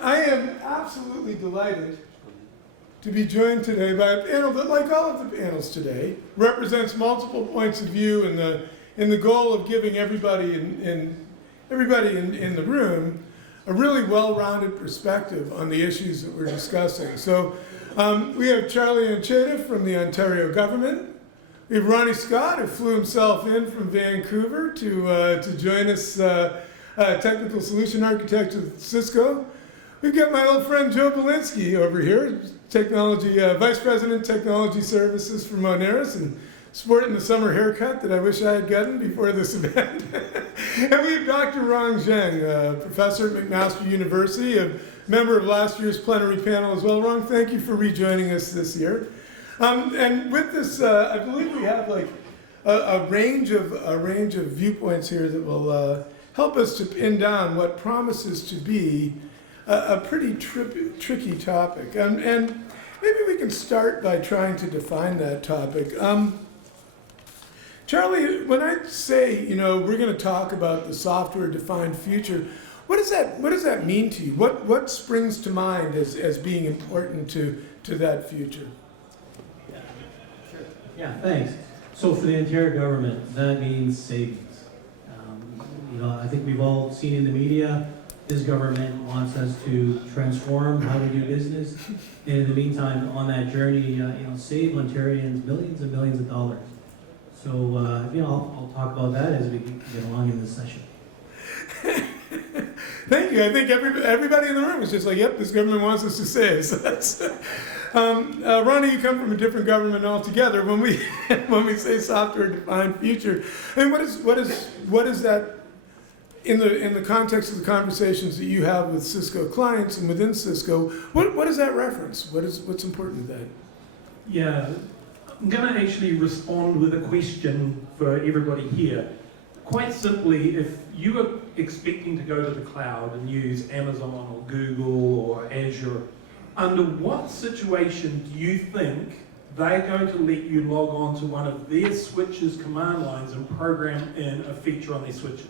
I am absolutely delighted to be joined today by a panel that, like all of the panels today, represents multiple points of view in the goal of giving everybody in the room a really well-rounded perspective on the issues that we're discussing. So we have Charlie Ancheta from the Ontario government. We have Ronnie Scott, who flew himself in from Vancouver to join us, technical solution architect with Cisco. We've got my old friend Joe Belinsky over here, technology vice president, technology services for Moneris, and sporting the summer haircut that I wish I had gotten before this event. And we have Dr. Rong Zheng, professor at McMaster University, a member of last year's plenary panel as well. Rong, thank you for rejoining us this year. And with this, I believe we have like a range of viewpoints here that will help us to pin down what promises to be a pretty tricky topic. And maybe we can start by trying to define that topic. Charlie, when I say, we're going to talk about the software-defined future, what does that mean to you? What springs to mind as being important to that future? Yeah, sure. Yeah, thanks. So for the Ontario government, that means savings. I think we've all seen in the media, this government wants us to transform how we do business. And in the meantime, on that journey, save Ontarians millions and millions of dollars. So, I'll talk about that as we get along in this session. Thank you. I think everybody in the room is just like, yep, this government wants us to save. So that's, Ronnie, you come from a different government altogether. When we say software-defined future, I mean, what is that in the context of the conversations that you have with Cisco clients and within Cisco? What is that reference? What's important to that? Yeah. I'm going to actually respond with a question for everybody here. Quite simply, if you are expecting to go to the cloud and use Amazon or Google or Azure, under what situation do you think they're going to let you log on to one of their switches command lines and program in a feature on their switches?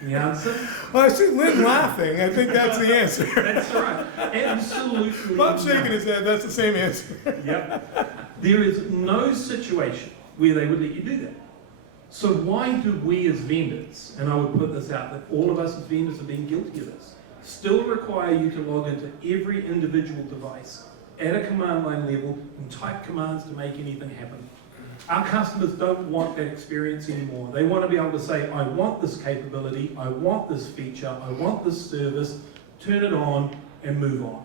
The answer? Well, I see Lynn laughing. I think that's the answer. That's right. Absolutely. Bob's shaking his head. That's the same answer. Yep. There is no situation where they would let you do that. So why do we as vendors, and I would put this out that all of us as vendors have been guilty of this, still require you to log into every individual device at a command line level and type commands to make anything happen? Our customers don't want that experience anymore. They want to be able to say, I want this capability, I want this feature, I want this service, turn it on and move on.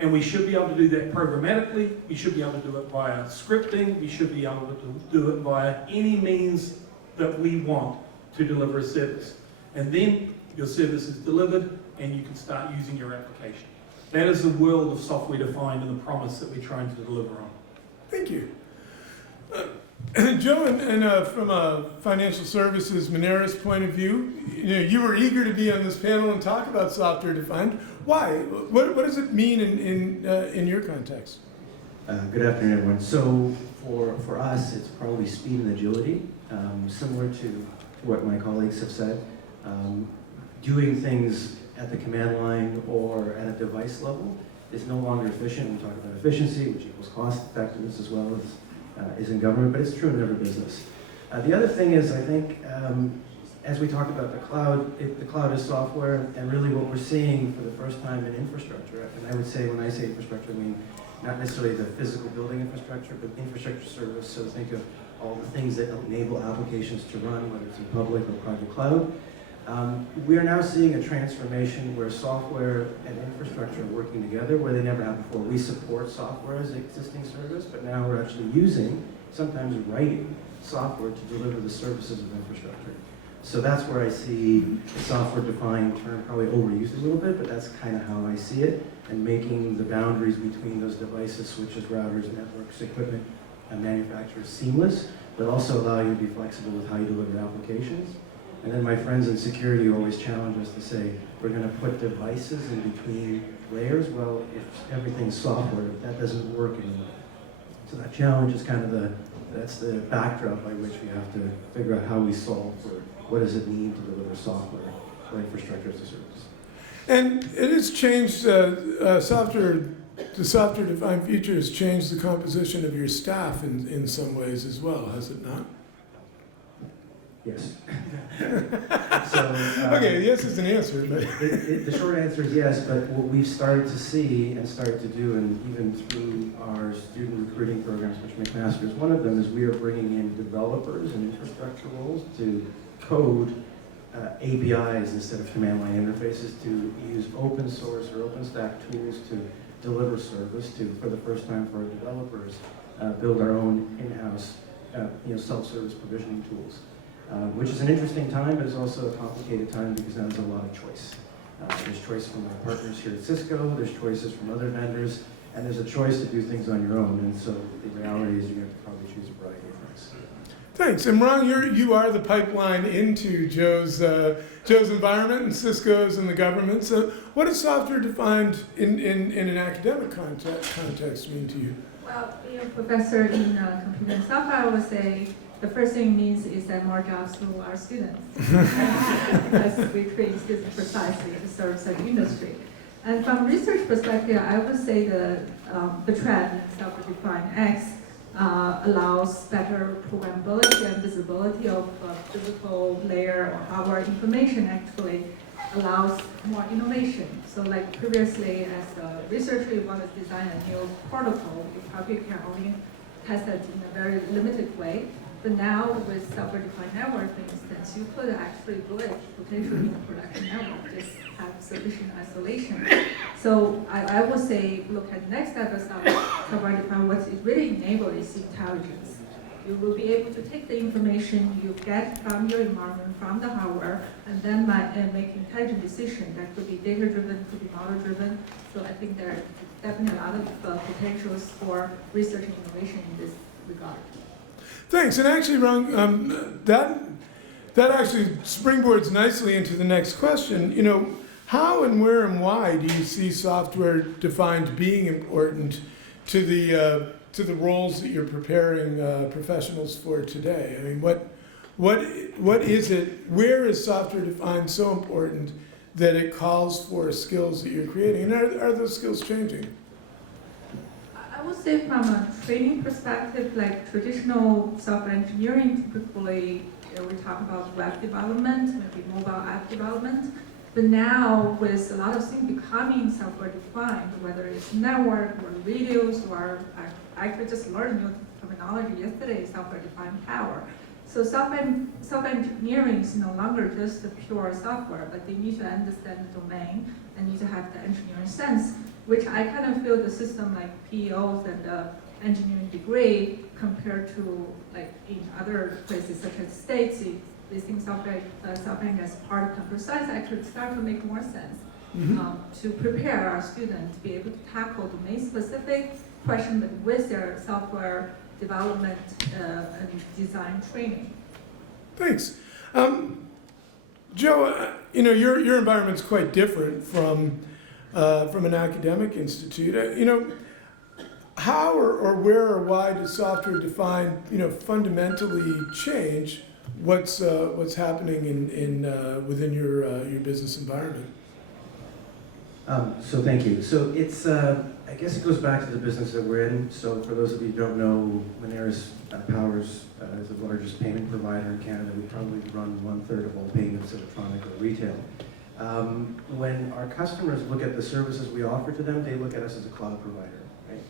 And we should be able to do that programmatically, we should be able to do it via scripting, we should be able to do it via any means that we want to deliver a service. And then your service is delivered and you can start using your application. That is the world of software defined and the promise that we're trying to deliver on. Thank you. Joe, and from a financial services Moneris point of view, you were eager to be on this panel and talk about software defined. Why? What does it mean in your context? Good afternoon, everyone. So for us, it's probably speed and agility, similar to what my colleagues have said. Doing things at the command line or at a device level is no longer efficient. We talk about efficiency, which equals cost effectiveness as well as is in government, but it's true in every business. The other thing is, I think, as we talked about the cloud is software, and really what we're seeing for the first time in infrastructure, and I would say when I say infrastructure, I mean not necessarily the physical building infrastructure, but infrastructure service, so think of all the things that enable applications to run, whether it's in public or private cloud. We are now seeing a transformation where software and infrastructure are working together where they never have before. We support software as an existing service, but now we're actually using, sometimes writing, software to deliver the services of infrastructure. So that's where I see the software-defined term probably overused a little bit, but that's kind of how I see it, and making the boundaries between those devices, switches, routers, networks, equipment, and manufacturers seamless, but also allow you to be flexible with how you deliver applications. And then my friends in security always challenge us to say, we're going to put devices in between layers. Well, if everything's software, that doesn't work anymore. So that challenge is kind of that's the backdrop by which we have to figure out how we solve for what does it mean to deliver software or infrastructure as a service. And it has changed, the software-defined future has changed the composition of your staff in some ways as well, has it not? Yes. Okay, yes is an answer, but. The short answer is yes, but what we've started to see and started to do, and even through our student recruiting programs, which McMaster is one of them, is we are bringing in developers and infrastructure roles to code APIs instead of command line interfaces, to use open source or OpenStack tools to deliver service, to, for the first time for our developers, build our own in-house self-service provisioning tools. Which is an interesting time, but it's also a complicated time because now there's a lot of choice. There's choice from our partners here at Cisco, there's choices from other vendors, and there's a choice to do things on your own. And so the reality is you have to probably choose a variety of things. Thanks. And Ron, you are the pipeline into Joe's environment and Cisco's and the government. So what does software defined in an academic context mean to you? Well, professor in computer and software, I would say the first thing it means is that more jobs to our students. Because we train students precisely to serve such industry. And from research perspective, I would say the trend in software-defined X allows better programmability and visibility of physical layer or hardware information actually allows more innovation. So like previously as a researcher, you want to design a new protocol, you probably can only test it in a very limited way. But now with software-defined network, for instance, you could actually do it potentially in a production network, just have sufficient isolation. So I would say look at the next step of software-defined. What it really enables is intelligence. You will be able to take the information you get from your environment, from the hardware, and then make intelligent decisions. That could be data-driven, could be model-driven. So I think there are definitely a lot of potentials for research and innovation in this regard. Thanks. And actually, Rong, that actually springboards nicely into the next question. You know, how and where and why do you see software defined being important to the roles that you're preparing professionals for today? I mean, what is it? Where is software defined so important that it calls for skills that you're creating? And are those skills changing? I would say from a training perspective, like traditional software engineering, typically we talk about web development, maybe mobile app development. But now with a lot of things becoming software defined, whether it's network or radios, or I could just learn new terminology yesterday, software defined power. So software engineering is no longer just the pure software, but they need to understand the domain and need to have the engineering sense, which I kind of feel the system like PEOs and the engineering degree compared to like in other places such as states, they think software as part of computer science actually start to make more sense to prepare our students to be able to tackle domain-specific questions but with their software development and design training. Thanks. Joe, your environment's quite different from an academic institute. How or where or why does software defined, fundamentally change what's happening in within your business environment? So thank you. So it's, I guess it goes back to the business that we're in. So for those of you who don't know, Moneris powers is the largest payment provider in Canada. We probably run 1/3 of all payments electronic or retail. When our customers look at the services we offer to them, they look at us as a cloud provider, right?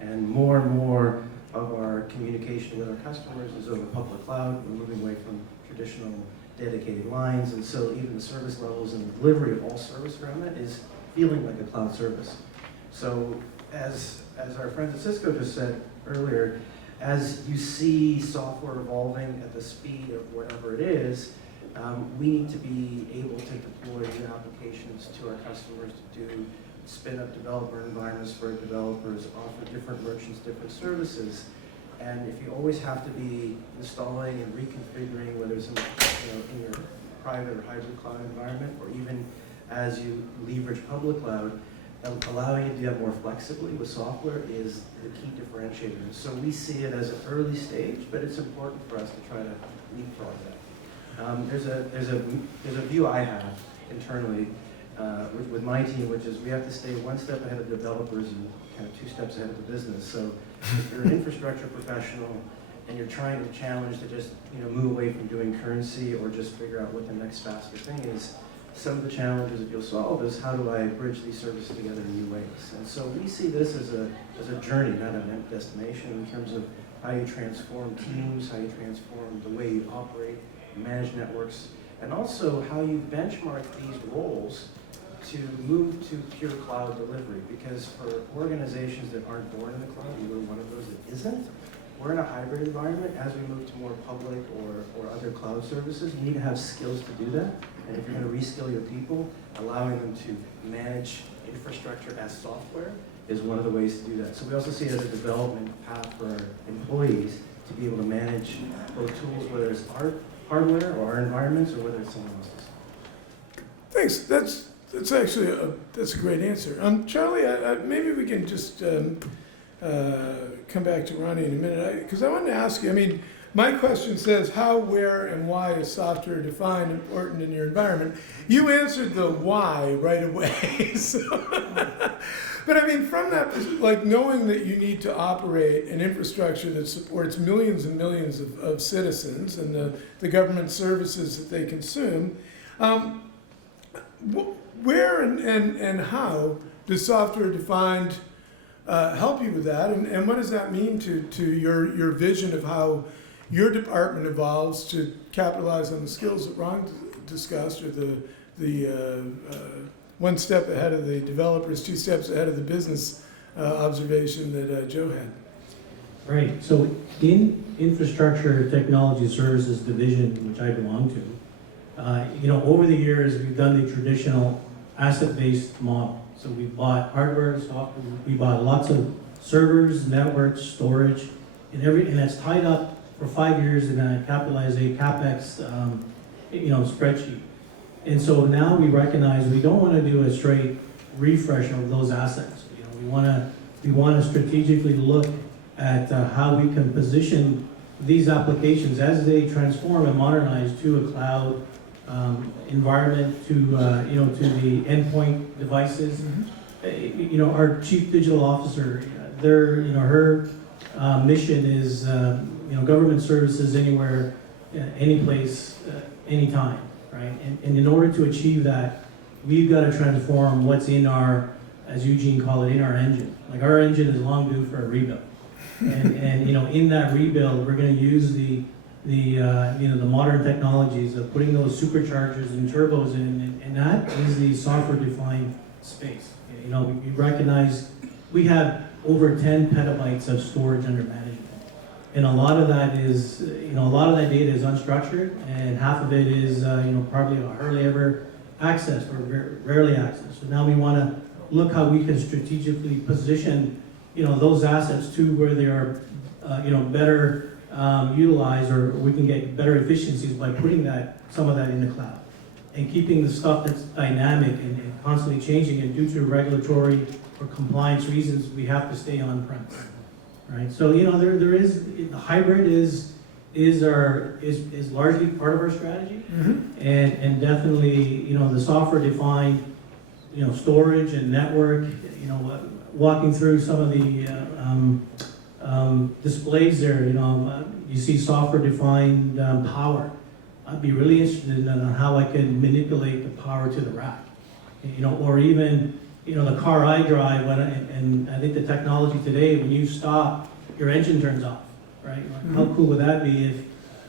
And more of our communication with our customers is over public cloud. We're moving away from traditional dedicated lines, and so even the service levels and the delivery of all service around that is feeling like a cloud service. So as our friends at Cisco just said earlier, as you see software evolving at the speed of whatever it is, we need to be able to deploy new applications to our customers to spin up developer environments for developers, offer different merchants different services. And if you always have to be installing and reconfiguring, whether it's in your private or hybrid cloud environment, or even as you leverage public cloud, allowing you to do that more flexibly with software is the key differentiator. So we see it as an early stage, but it's important for us to try to leapfrog that. There's a view I have internally, with my team, which is we have to stay one step ahead of developers and kind of 2 steps ahead of the business. So if you're an infrastructure professional and you're trying to challenge to just move away from doing currency or just figure out what the next faster thing is, some of the challenges that you'll solve is how do I bridge these services together in new ways. And so we see this as a journey, not an end destination, in terms of how you transform teams, how you transform the way you operate, manage networks, and also how you benchmark these roles to move to pure cloud delivery. Because for organizations that aren't born in the cloud, and we're one of those that isn't, we're in a hybrid environment. As we move to more public or other cloud services, you need to have skills to do that. And if you're going to reskill your people, allowing them to manage infrastructure as software is one of the ways to do that. So we also see it as a development path for our employees to be able to manage those tools, whether it's our hardware or our environments or whether it's someone else's. Thanks. That's actually that's a great answer. Charlie, maybe we can just come back to Ronnie in a minute, because I wanted to ask you. I mean, my question says how, where, and why is software defined important in your environment? You answered the why right away. But I mean, from that, like knowing that you need to operate an infrastructure that supports millions and millions of citizens and the government services that they consume, where and how does software defined help you with that? And what does that mean to your vision of how your department evolves to capitalize on the skills that Ron discussed, or the 1 step ahead of the developers, 2 steps ahead of the business observation that Joe had? Right. So in Infrastructure Technology Services Division, which I belong to, over the years we've done the traditional asset-based model. So we bought hardware, software, we bought lots of servers, networks, storage, and that's tied up for 5 years in a capitalized CapEx, spreadsheet. And so now we recognize we don't want to do a straight refresh of those assets. We want to strategically look at how we can position these applications as they transform and modernize to a cloud environment, to the endpoint devices. Mm-hmm. Our chief digital officer, her mission is government services anywhere, any place, anytime. Right? And in order to achieve that, we've got to transform what's in our, as Eugene called it, in our engine. Like our engine is long due for a rebuild. And in that rebuild, we're going to use the modern technologies of putting those superchargers and turbos in, and that is the software-defined space. We recognize we have over 10 petabytes of storage under management. And a lot of that is, a lot of that data is unstructured, and half of it is, probably hardly ever accessed or rarely accessed. So now we want to look how we can strategically position, those assets to where they are, better utilized, or we can get better efficiencies by putting some of that in the cloud, and keeping the stuff that's dynamic and constantly changing. And due to regulatory or compliance reasons, we have to stay on-premise. Right, so there is the hybrid is largely part of our strategy, Mm-hmm. and definitely the software defined storage and network. Walking through some of the displays there, you see software defined power. I'd be really interested in how I can manipulate the power to the rack, or even. The car I drive, and I think the technology today, when you stop, your engine turns off, right? Mm-hmm. How cool would that be if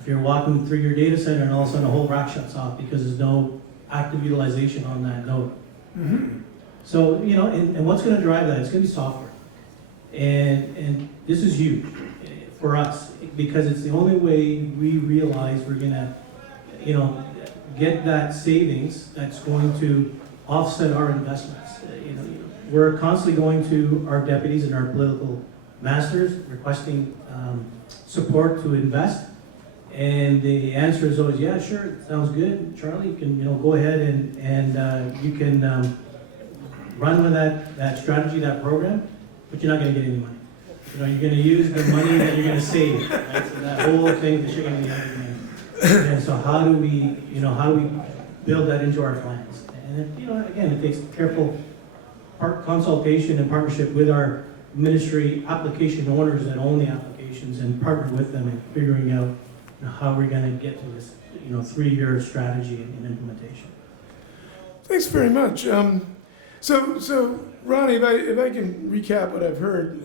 you're walking through your data center and all of a sudden the whole rack shuts off because there's no active utilization on that node? Mm-hmm. So, and what's going to drive that? It's going to be software. And this is huge for us, because it's the only way we realize we're going to, get that savings that's going to offset our investments. We're constantly going to our deputies and our political masters requesting support to invest, and the answer is always, yeah, sure, sounds good, Charlie, you can go ahead and you can run with that strategy, that program, but you're not going to get any money. You're going to use the money that you're going to save, right? So that whole thing that you're going to get money. And so how do we build that into our plans? And again, it takes careful consultation and partnership with our ministry application owners that own the applications and partner with them in figuring out how we're going to get to this 3-year strategy and implementation. Thanks very much. So Ronnie, if I can recap what I've heard,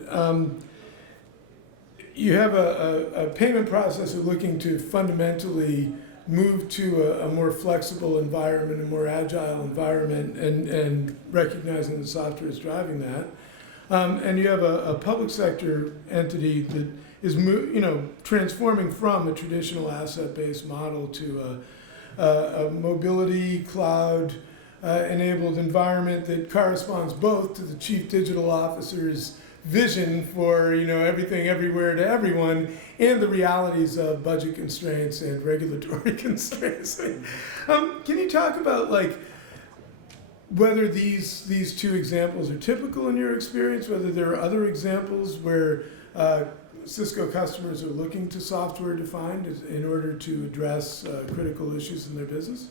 you have a payment processor looking to fundamentally move to a more flexible environment, a more agile environment, and recognizing the software is driving that. And you have a public sector entity that is transforming from a traditional asset-based model to a mobility cloud enabled environment that corresponds both to the chief digital officer's vision for everything everywhere to everyone and the realities of budget constraints and regulatory constraints. Can you talk about whether these two examples are typical in your experience, whether there are other examples where Cisco customers are looking to software-defined in order to address critical issues in their business?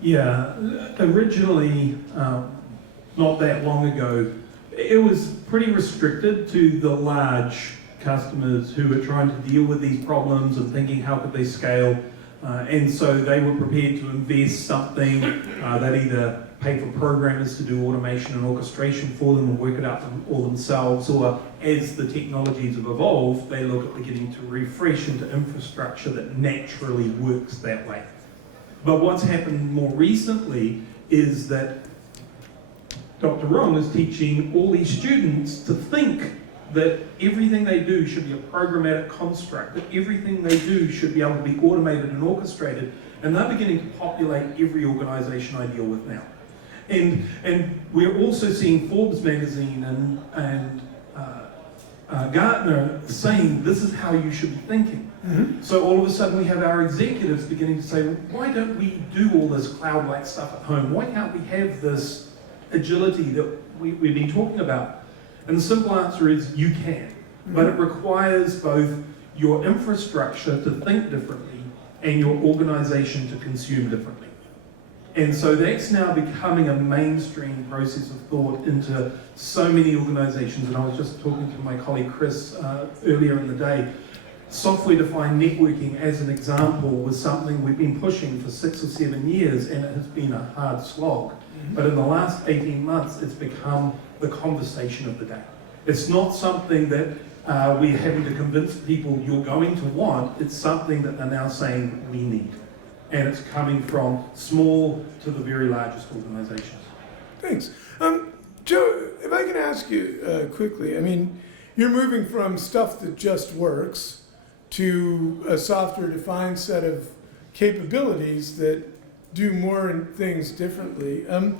Yeah, originally, not that long ago, it was pretty restricted to the large customers who were trying to deal with these problems and thinking how could they scale. And so they were prepared to invest something that either pay for programmers to do automation and orchestration for them and work it out all themselves, or as the technologies have evolved, they look at beginning to refresh into infrastructure that naturally works that way. But what's happened more recently is that Dr. Rong is teaching all these students to think that everything they do should be a programmatic construct, that everything they do should be able to be automated and orchestrated, and they're beginning to populate every organization I deal with now. And we're also seeing Forbes magazine and Gartner saying this is how you should be thinking. Mm-hmm. So all of a sudden we have our executives beginning to say, why don't we do all this cloud-like stuff at home? Why can't we have this agility that we've been talking about? And the simple answer is you can, but it requires both your infrastructure to think differently and your organization to consume differently. And so that's now becoming a mainstream process of thought into so many organizations. And I was just talking to my colleague Chris earlier in the day. Software-defined networking, as an example, was something we've been pushing for 6 or 7 years, and it has been a hard slog. But in the last 18 months, it's become the conversation of the day. It's not something that we're having to convince people you're going to want. It's something that they're now saying we need. And it's coming from small to the very largest organizations. Thanks. Joe, if I can ask you quickly, I mean, you're moving from stuff that just works to a software-defined set of capabilities that do more things differently. Are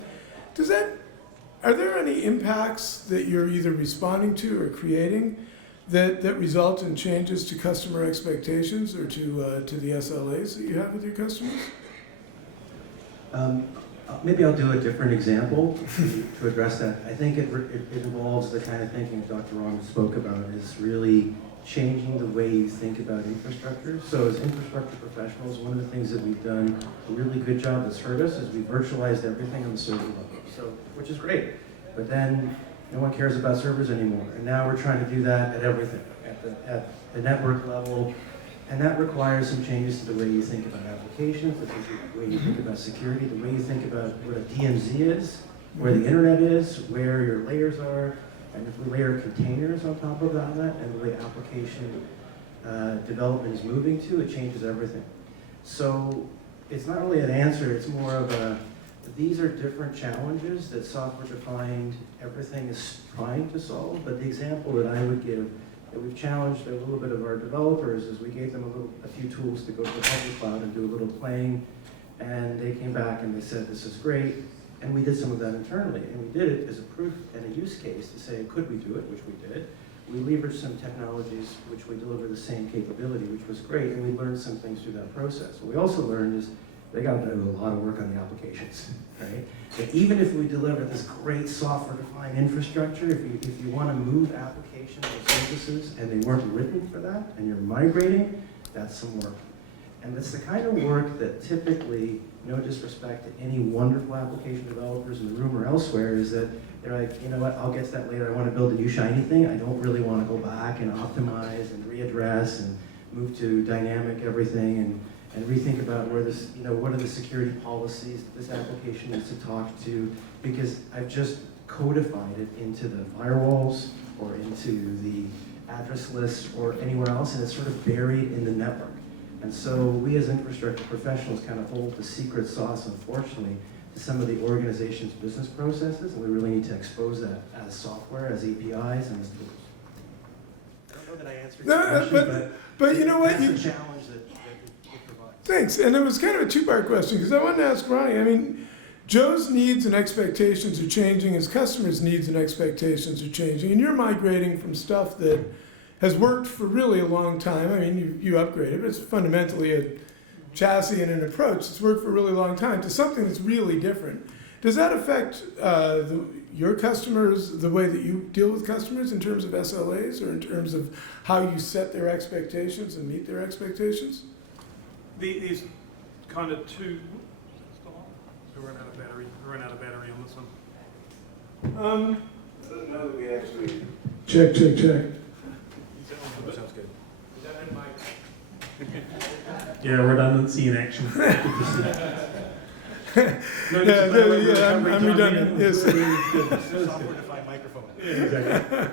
there any impacts that you're either responding to or creating that result in changes to customer expectations or to the SLAs that you have with your customers? Maybe I'll do a different example to address that. I think it involves the kind of thinking Dr. Ron spoke about, is really changing the way you think about infrastructure. So as infrastructure professionals, one of the things that we've done a really good job that's hurt us is we virtualized everything on the server level, which is great. But then no one cares about servers anymore. And now we're trying to do that at everything, at the network level. And that requires some changes to the way you think about applications, the way you think about security, the way you think about what a DMZ is, where the internet is, where your layers are, and if we layer containers on top of that, and the way application development is moving to, it changes everything. So it's not really an answer, it's more of a, these are different challenges that software-defined everything is trying to solve, but the example that I would give that we've challenged a little bit of our developers is we gave them a few tools to go to the public cloud and do a little playing, and they came back and they said, this is great, and we did some of that internally, and we did it as a proof and a use case to say, could we do it, which we did. We leveraged some technologies which we deliver the same capability, which was great, and we learned some things through that process. What we also learned is they got to do a lot of work on the applications, right? But even if we deliver this great software-defined infrastructure, if you want to move applications or services and they weren't written for that, and you're migrating, that's some work. And it's the kind of work that typically, no disrespect to any wonderful application developers in the room or elsewhere, is that they're like, you know what, I'll get to that later. I want to build a new shiny thing. I don't really want to go back and optimize and readdress and move to dynamic everything and rethink about where this, you know, what are the security policies that this application needs to talk to, because I've just codified it into the firewalls or into the address list or anywhere else, and it's sort of buried in the network. And so we as infrastructure professionals kind of hold the secret sauce, unfortunately, to some of the organization's business processes, and we really need to expose that as software, as APIs, and as tools. I don't know that I answered your question, but you know what? That's a challenge that it provides. Thanks. And it was kind of a two-part question, because I wanted to ask Ronnie, I mean, Joe's needs and expectations are changing, his customers' needs and expectations are changing, and you're migrating from stuff that has worked for really a long time. I mean, you upgrade it, but it's fundamentally a chassis and an approach. It's worked for a really long time to something that's really different. Does that affect your customers, the way that you deal with customers in terms of SLAs or in terms of how you set their expectations and meet their expectations? There's kind of two. We run out of battery on this one. No, we actually check. Sounds good. Yeah, redundancy in action. I'm redundant. Yes. Software-defined microphone. Yeah, exactly.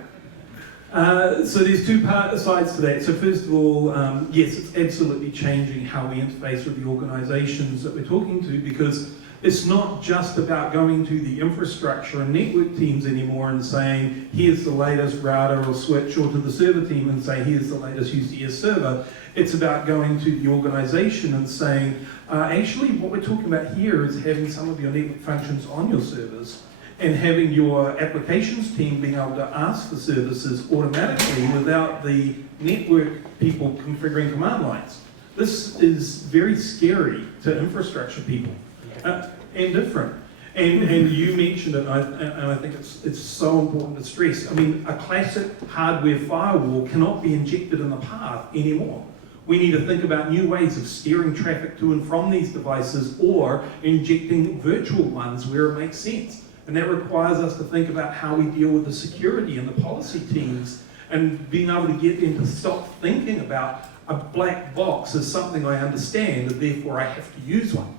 So there's two sides to that. So first of all, yes, it's absolutely changing how we interface with the organizations that we're talking to, because it's not just about going to the infrastructure and network teams anymore and saying, here's the latest router or switch, or to the server team and say, here's the latest UCS server. It's about going to the organization and saying, actually what we're talking about here is having some of your network functions on your servers and having your applications team being able to ask for services automatically without the network people configuring command lines. This is very scary to infrastructure people. And different. And you mentioned it, and I think it's so important to stress. I mean, a classic hardware firewall cannot be injected in the path anymore. We need to think about new ways of steering traffic to and from these devices, or injecting virtual ones where it makes sense. And that requires us to think about how we deal with the security and the policy teams, and being able to get them to stop thinking about a black box as something I understand, and therefore I have to use one.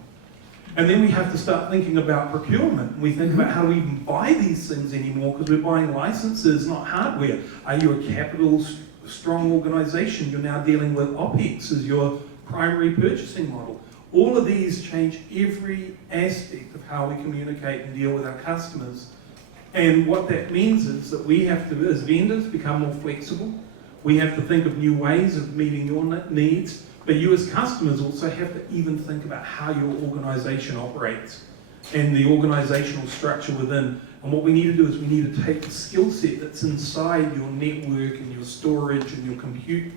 And then we have to start thinking about procurement. We think about how do we even buy these things anymore, because we're buying licenses, not hardware. Are you a capital strong organization? You're now dealing with OpEx as your primary purchasing model. All of these change every aspect of how we communicate and deal with our customers. And what that means is that we have to, as vendors, become more flexible. We have to think of new ways of meeting your needs. But you as customers also have to even think about how your organization operates and the organizational structure within. And what we need to do is we need to take the skill set that's inside your network and your storage and your compute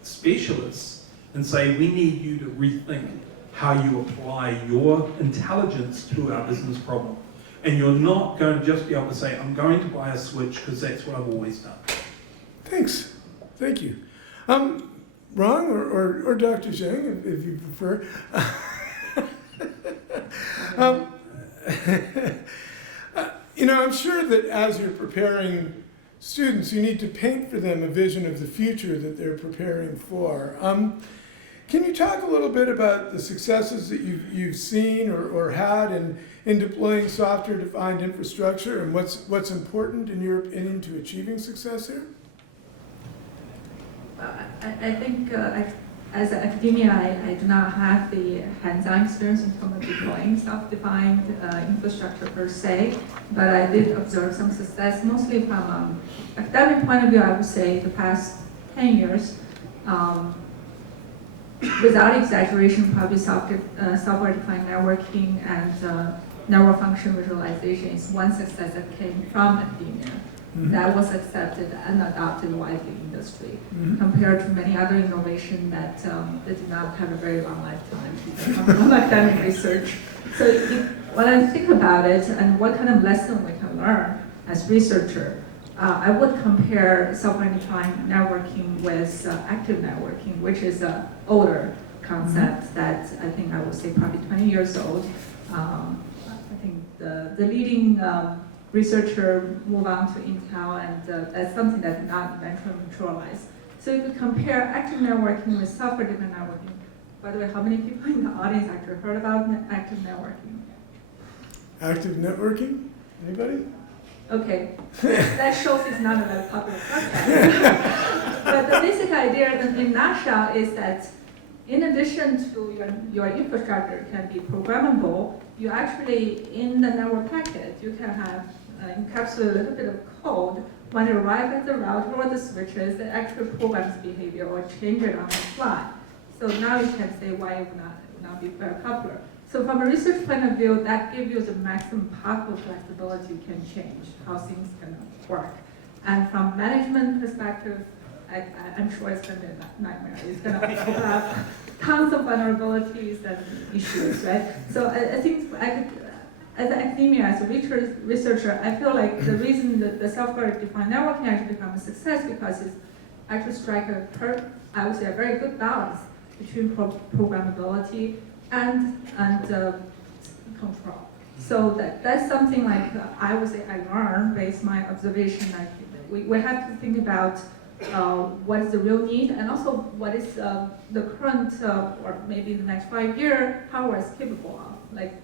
specialists and say, we need you to rethink how you apply your intelligence to our business problem. And you're not going to just be able to say, I'm going to buy a switch because that's what I've always done. Thanks. Thank you. Rong or Dr. Zheng, if you prefer. You know, I'm sure that as you're preparing students, you need to paint for them a vision of the future that they're preparing for. Can you talk a little bit about the successes that you've seen or had in deploying software-defined infrastructure, and what's important in your opinion to achieving success here? I think as an academia, I do not have the hands-on experience in terms of deploying self-defined infrastructure per se, but I did observe some success, mostly from academic point of view. I would say the past 10 years, without exaggeration, probably software-defined networking and network function visualization is one success that came from academia. That was accepted and adopted widely in industry, compared to many other innovations that did not have a very long lifetime from academic research. So when I think about it and what kind of lesson we can learn as researcher, I would compare software-defined networking with active networking, which is older concept that I think I would say probably 20 years old. I think the leading researcher moved on to Intel, and that's something that's not eventually neutralized. So if you compare active networking with software-defined networking, by the way, how many people in the audience actually heard about active networking? Active networking? Anybody? Okay, that shows it's not a very popular subject. But the basic idea in a nutshell is that in addition to your infrastructure can be programmable, you actually, in the network packet, you can have encapsulate a little bit of code when it arrives at the router or the switches that actually programs behavior or change it on the fly. So now you can say why it would not be very popular. So from a research point of view, that gives you the maximum possible flexibility you can change how things can work. And from management perspective, I'm sure it's going to be a nightmare. It's going to have tons of vulnerabilities and issues, right? So I think as an academia, as a researcher, I feel like the reason that the software-defined networking actually becomes a success because it's actually strike I would say a very good balance between programmability and control. So that's something like I would say I learned based on my observation. Like we have to think about what is the real need, and also what is the current or maybe the next 5 year hardware is capable of. Like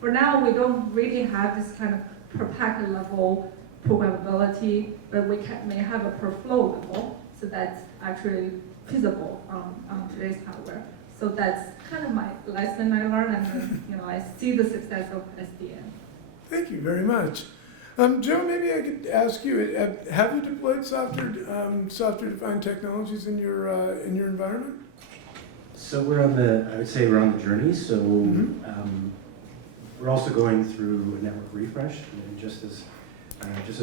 for now, we don't really have this kind of per packet level programmability, but we may have a per flow level, so that's actually feasible on today's hardware. So that's kind of my lesson I learned, and I see the success of SDN. Thank you very much. Joe, maybe I could ask you, have you deployed software-defined technologies in your environment? So we're on I would say we're on the journey. So we're also going through a network refresh, and just as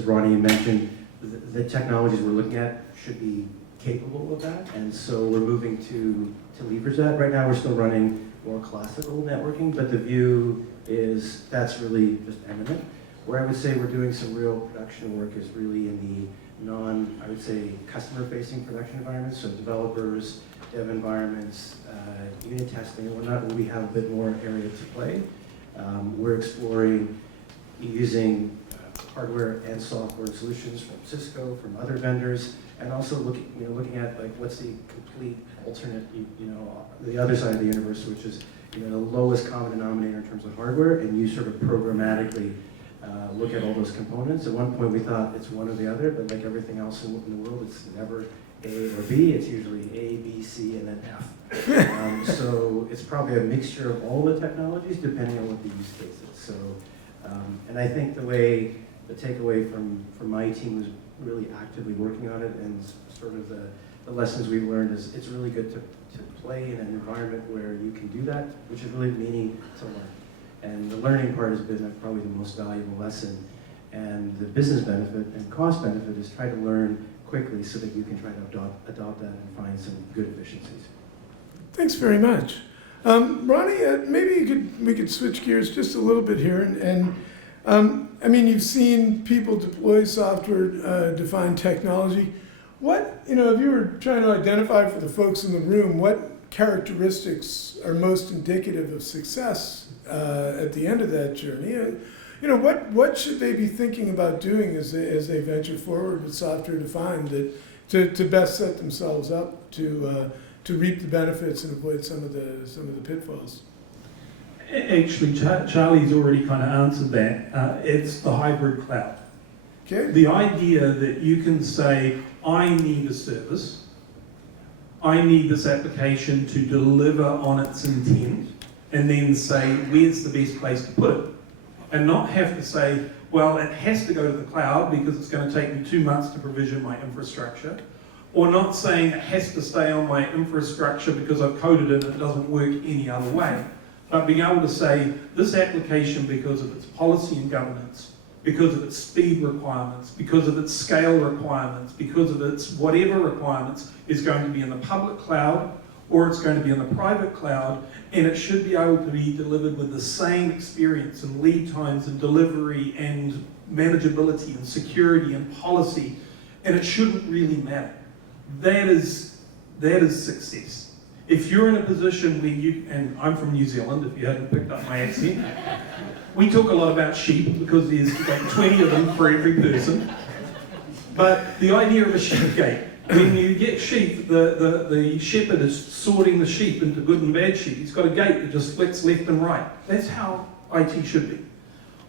Ronnie mentioned, the technologies we're looking at should be capable of that, and so we're moving to leverage that. Right now we're still running more classical networking, but the view is that's really just imminent. Where I would say we're doing some real production work is really in the I would say, customer-facing production environments, so developers, dev environments, unit testing, and whatnot, where we have a bit more area to play. We're exploring using hardware and software solutions from Cisco, from other vendors, and also looking at like what's the complete alternate, the other side of the universe, which is the lowest common denominator in terms of hardware, and you sort of programmatically look at all those components. At one point we thought it's one or the other, but like everything else in the world, it's never A or B, it's usually A, B, C, and then F. So it's probably a mixture of all the technologies depending on what the use case is. So, and I think the takeaway from my team was really actively working on it, and sort of the lessons we've learned is it's really good to play in an environment where you can do that, which is really meaning to learn. And the learning part has been probably the most valuable lesson. And the business benefit and cost benefit is try to learn quickly so that you can try to adopt that and find some good efficiencies. Thanks very much. Ronnie, maybe we could switch gears just a little bit here. I mean, you've seen people deploy software-defined technology. What, if you were trying to identify for the folks in the room, what characteristics are most indicative of success at the end of that journey? What should they be thinking about doing as they venture forward with software-defined to best set themselves up to reap the benefits and avoid some of the pitfalls? Actually, Charlie's already kind of answered that. It's the hybrid cloud. Okay. The idea that you can say, I need a service, I need this application to deliver on its intent, and then say, where's the best place to put it? And not have to say, well, it has to go to the cloud because it's going to take me 2 months to provision my infrastructure. Or not saying it has to stay on my infrastructure because I've coded it and it doesn't work any other way. But being able to say, this application, because of its policy and governance, because of its speed requirements, because of its scale requirements, because of its whatever requirements, is going to be in the public cloud, or it's going to be in the private cloud, and it should be able to be delivered with the same experience and lead times and delivery and manageability and security and policy, and it shouldn't really matter. That is success. If you're in a position where you, and I'm from New Zealand, if you hadn't picked up my accent, we talk a lot about sheep because there's like 20 of them for every person. But the idea of a sheep gate, when you get sheep, the shepherd is sorting the sheep into good and bad sheep. He's got a gate that just splits left and right. That's how IT should be.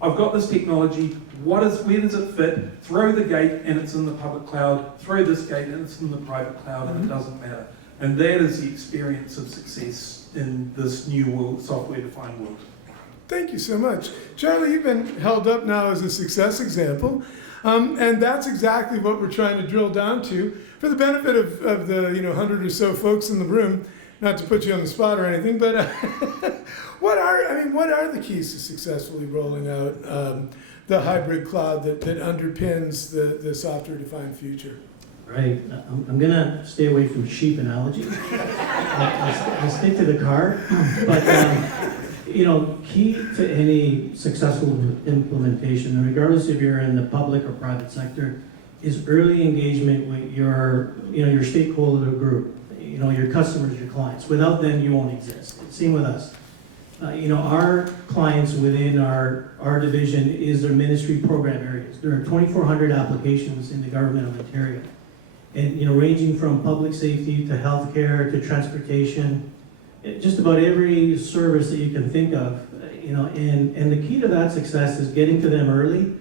I've got this technology, where does it fit? Throw the gate and it's in the public cloud, throw this gate and it's in the private cloud, and it doesn't matter. And that is the experience of success in this new world, software-defined world. Thank you so much. Charlie, you've been held up now as a success example. And that's exactly what we're trying to drill down to for the benefit of the 100 or so folks in the room. Not to put you on the spot or anything, but what are the keys to successfully rolling out the hybrid cloud that underpins the software-defined future? Right. I'm going to stay away from sheep analogy. I'll stick to the car. But, key to any successful implementation, and regardless if you're in the public or private sector, is early engagement with your stakeholder group, your customers, your clients. Without them, you won't exist. Same with us. Our clients within our division is their ministry program areas. There are 2,400 applications in the government of Ontario. And, ranging from public safety to healthcare to transportation, just about every service that you can think of, and the key to that success is getting to them early,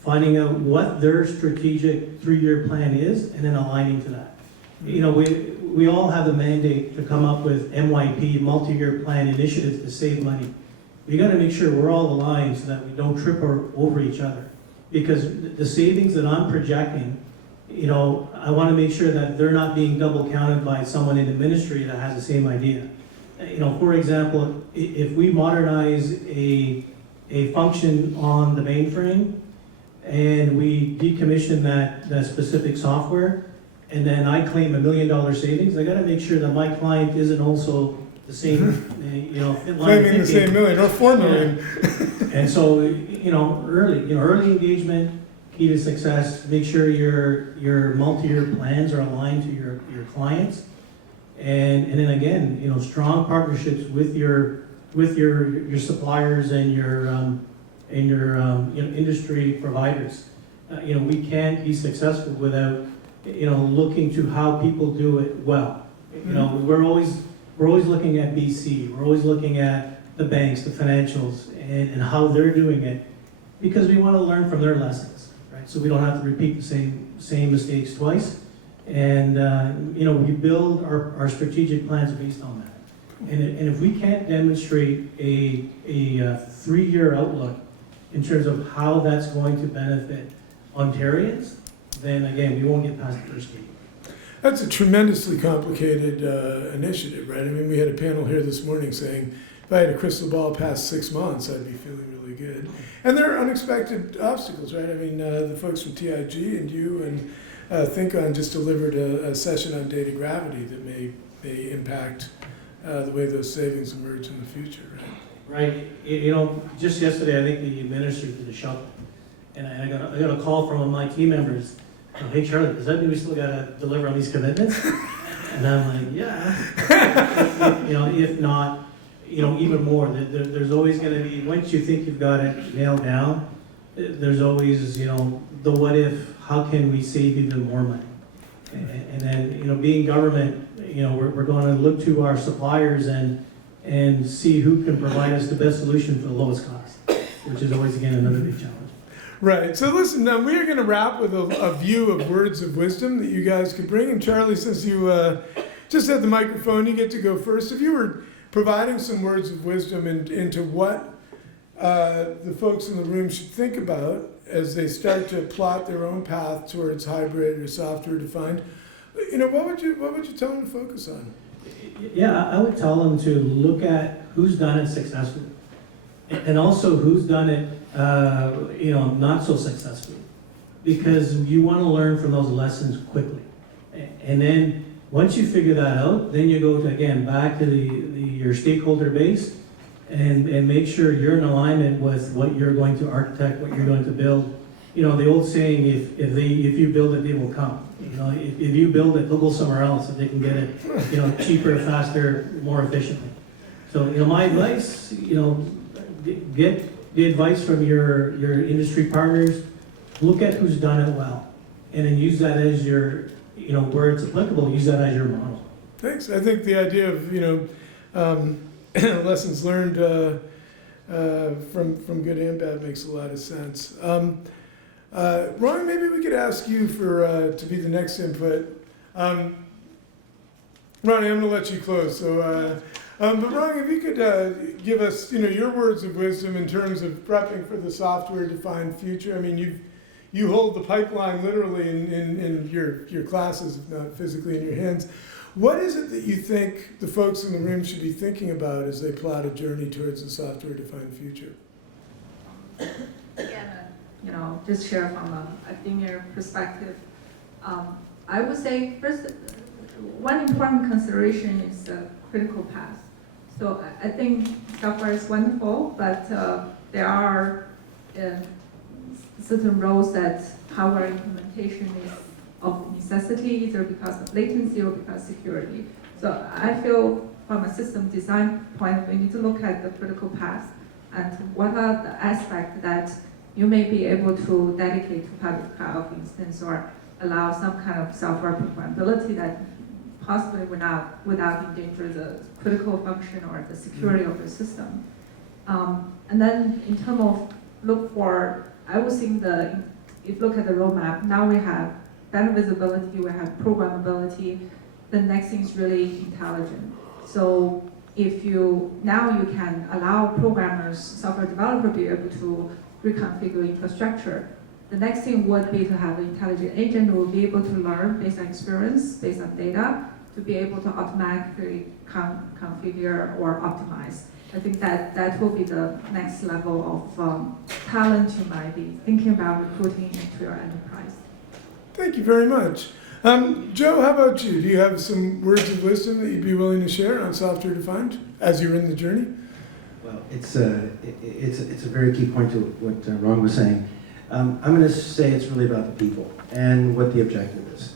finding out what their strategic 3-year plan is, and then aligning to that. We all have the mandate to come up with MYP, multi-year plan initiatives to save money. We got to make sure we're all aligned so that we don't trip over each other. Because the savings that I'm projecting, I want to make sure that they're not being double counted by someone in the ministry that has the same idea. For example, if we modernize a function on the mainframe and we decommission that specific software, and then I claim $1 million savings, I got to make sure that my client isn't also the same, claiming the same million or 4 million. And so, early engagement, key to success. Make sure your multi-year plans are aligned to your clients, and then again, strong partnerships with your suppliers and your industry providers. We can't be successful without looking to how people do it well. We're always looking at BC. We're always looking at the banks, the financials, and how they're doing it, because we want to learn from their lessons, right? So we don't have to repeat the same mistakes twice. And we build our strategic plans based on that. And if we can't demonstrate a 3-year outlook in terms of how that's going to benefit Ontarians, then again, we won't get past the first gate. That's a tremendously complicated initiative, right? I mean, we had a panel here this morning saying, if I had a crystal ball past 6 months, I'd be feeling really good. And there are unexpected obstacles, right? I mean, the folks from TIG and you and ThinkOn just delivered a session on data gravity that may impact the way those savings emerge in the future, right? Right. Just yesterday, I think the minister did a shuffle, and I got a call from one of my team members. Hey Charlie, does that mean we still got to deliver on these commitments? And I'm like, yeah. If not, even more. There's always going to be, once you think you've got it nailed down, there's always, the what if, how can we save even more money? And then, being government, we're going to look to our suppliers and see who can provide us the best solution for the lowest cost, which is always, again, another big challenge. Right. So listen, we are going to wrap with a view of words of wisdom that you guys could bring. And Charlie, since you just had the microphone, you get to go first. If you were providing some words of wisdom into what the folks in the room should think about as they start to plot their own path towards hybrid or software-defined, what would you tell them to focus on? Yeah, I would tell them to look at who's done it successfully, and also who's done it, not so successfully, because you want to learn from those lessons quickly. And then once you figure that out, then you go back to your stakeholder base and make sure you're in alignment with what you're going to architect, what you're going to build, you know, the old saying, if you build it, they will come. You know, if you build it, they'll go somewhere else if they can get it, you know, cheaper, faster, more efficiently. So, you know, my advice, you know, get the advice from your industry partners. Look at who's done it well, and then use that as your, you know, where it's applicable, use that as your model. Thanks. I think the idea of, you know, lessons learned from good and bad makes a lot of sense. Ron, maybe we could ask you for to be the next input. Ronnie, I'm going to let you close. So, but Ron, if you could give us, you know, your words of wisdom in terms of prepping for the software-defined future. I mean, you hold the pipeline literally in your classes, if not physically in your hands. What is it that you think the folks in the room should be thinking about as they plot a journey towards the software-defined future? You know, just share from a academia perspective. I would say first, one important consideration is the critical path. So I think software is wonderful, but there are certain roles that hardware implementation is of necessity, either because of latency or because of security. So I feel from a system design point, we need to look at the critical path and what are the aspects that you may be able to dedicate to public cloud, for instance, or allow some kind of software programmability that possibly without endanger the critical function or the security of the system. And then in terms of I would think if you look at the roadmap, now we have better visibility, we have programmability. The next thing is really intelligent. So now you can allow programmers, software developers, be able to reconfigure infrastructure. The next thing would be to have an intelligent agent who will be able to learn based on experience, based on data, to be able to automatically configure or optimize. I think that will be the next level of talent you might be thinking about recruiting into your enterprise. Thank you very much. Joe, how about you? Do you have some words of wisdom that you'd be willing to share on software defined as you're in the journey? Well, it's a very key point to what Ron was saying. I'm going to say it's really about the people and what the objective is.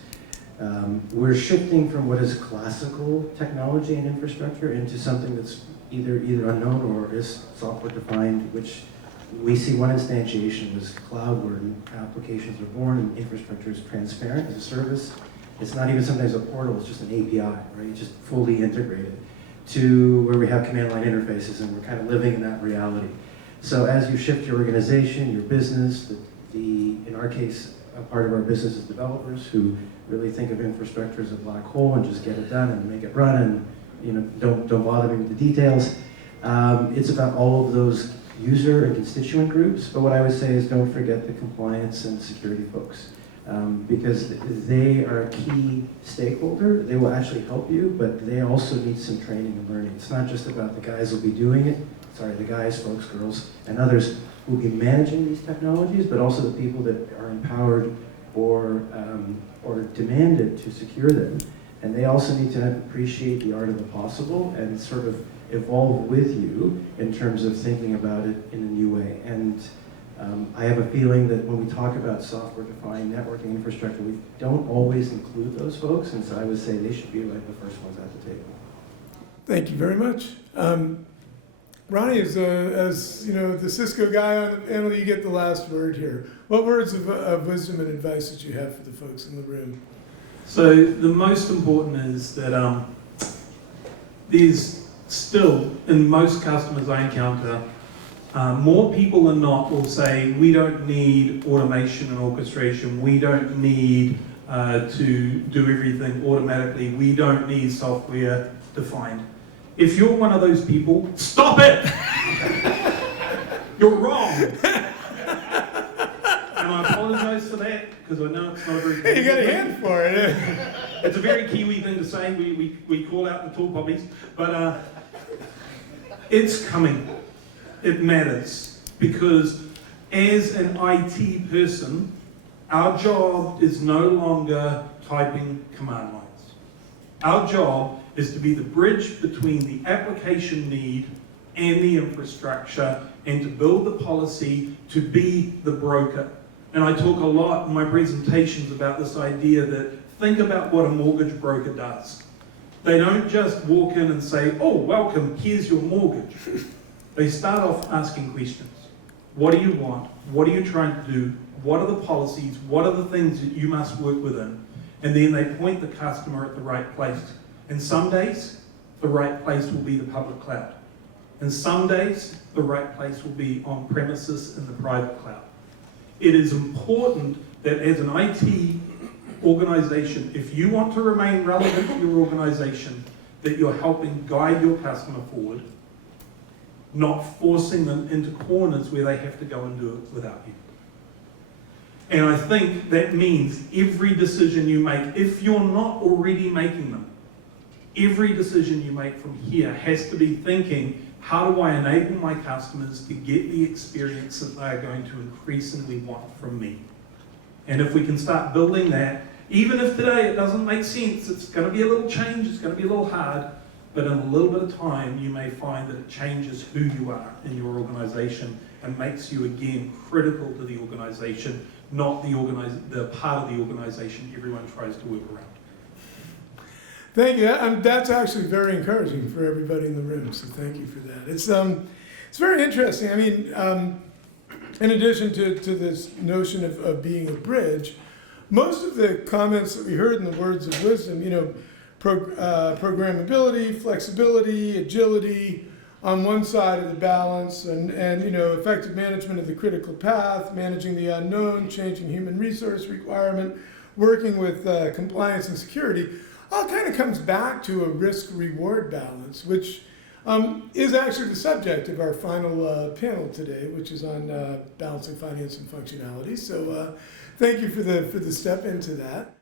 We're shifting from what is classical technology and infrastructure into something that's either unknown or is software defined, which we see one instantiation was cloud where applications are born and infrastructure is transparent as a service. It's not even sometimes a portal, it's just an API, right? It's just fully integrated to where we have command line interfaces, and we're kind of living in that reality. So as you shift your organization, your business, in our case, a part of our business is developers who really think of infrastructure as a black hole and just get it done and make it run and, you know, don't bother me with the details. It's about all of those user and constituent groups, but what I would say is don't forget the compliance and security folks, because they are a key stakeholder. They will actually help you, but they also need some training and learning. It's not just about the guys who will be doing it, the guys, folks, girls, and others who will be managing these technologies, but also the people that are empowered or demanded to secure them. And they also need to appreciate the art of the possible and sort of evolve with you in terms of thinking about it in a new way. And I have a feeling that when we talk about software-defined networking infrastructure, we don't always include those folks, and so I would say they should be like the first ones at the table. Thank you very much. Ronnie, as you know, the Cisco guy on the panel, you get the last word here. What words of wisdom and advice did you have for the folks in the room? So the most important is that there's still, in most customers I encounter, more people than not will say, we don't need automation and orchestration, we don't need to do everything automatically, we don't need software defined. If you're one of those people, stop it! You're wrong! And I apologize for that, because I know it's not a very... Hey, you got a hand for it. It's a very Kiwi thing to say, we call out the tall poppies, but it's coming. It matters, because as an IT person, our job is no longer typing command lines. Our job is to be the bridge between the application need and the infrastructure, and to build the policy to be the broker. And I talk a lot in my presentations about this idea that think about what a mortgage broker does. They don't just walk in and say, oh, welcome, here's your mortgage. They start off asking questions. What do you want? What are you trying to do? What are the policies? What are the things that you must work within? And then they point the customer at the right place. And some days, the right place will be the public cloud. And some days, the right place will be on premises in the private cloud. It is important that as an IT organization, if you want to remain relevant to your organization, that you're helping guide your customer forward, not forcing them into corners where they have to go and do it without you. And I think that means every decision you make, if you're not already making them, every decision you make from here has to be thinking, how do I enable my customers to get the experience that they are going to increasingly want from me? And if we can start building that, even if today it doesn't make sense, it's going to be a little change, it's going to be a little hard, but in a little bit of time, you may find that it changes who you are in your organization and makes you, again, critical to the organization, not the part of the organization everyone tries to work around. Thank you. That's actually very encouraging for everybody in the room, so thank you for that. It's very interesting. I mean, in addition to this notion of being a bridge, most of the comments that we heard in the words of wisdom, programmability, flexibility, agility on one side of the balance, and effective management of the critical path, managing the unknown, changing human resource requirement, working with compliance and security, all kind of comes back to a risk-reward balance, which is actually the subject of our final panel today, which is on balancing finance and functionality. So thank you for the step into that.